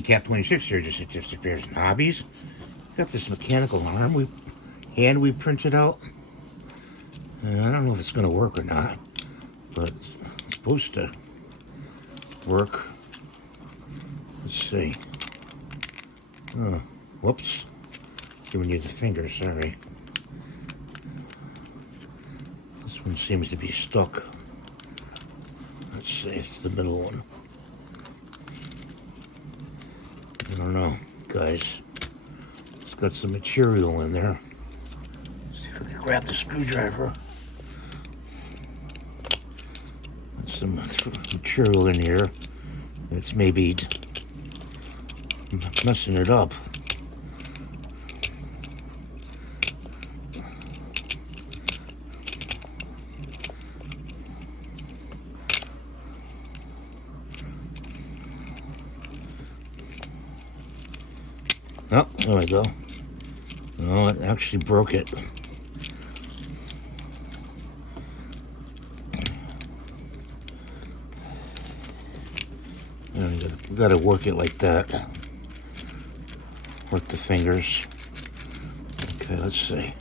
Cap 26 here just disappears in hobbies. Got this mechanical arm we printed out. I don't know if it's going to work or not, but it's supposed to work. Let's see. Oh, whoops. Giving you the finger, sorry. This one seems to be stuck. Let's see, it's the middle one. I don't know, guys. It's got some material in there. Let's see if I can grab the screwdriver. There's some material in here that's maybe messing it up. Oh, there we go. No, it actually broke it. We gotta work it like that. Work the fingers. Okay, let's see.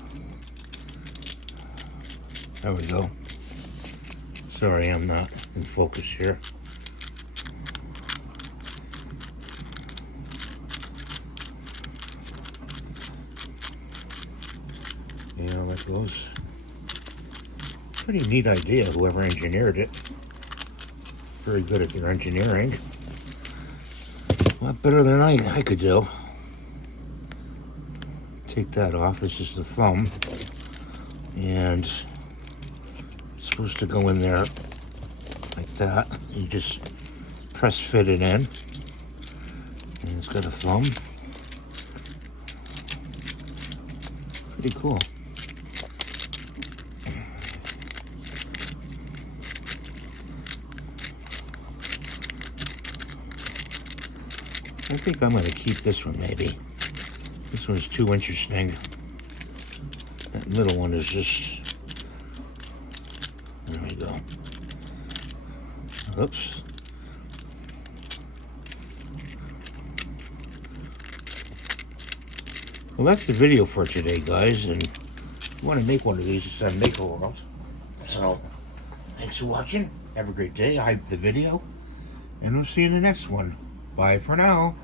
There we go. Sorry, I'm not in focus here. You know, that goes. Pretty neat idea, whoever engineered it. Very good at their engineering. A lot better than I could do. Take that off. This is the thumb. And it's supposed to go in there like that. You just press fit it in. And it's got a thumb. Pretty cool. I think I'm going to keep this one, maybe. This one's too interesting. That middle one is just... There we go. Oops. Well, that's the video for today, guys. And if you want to make one of these, it's on Maker World. So, thanks for watching. Have a great day. I hyped the video. And we'll see you in the next one. Bye for now.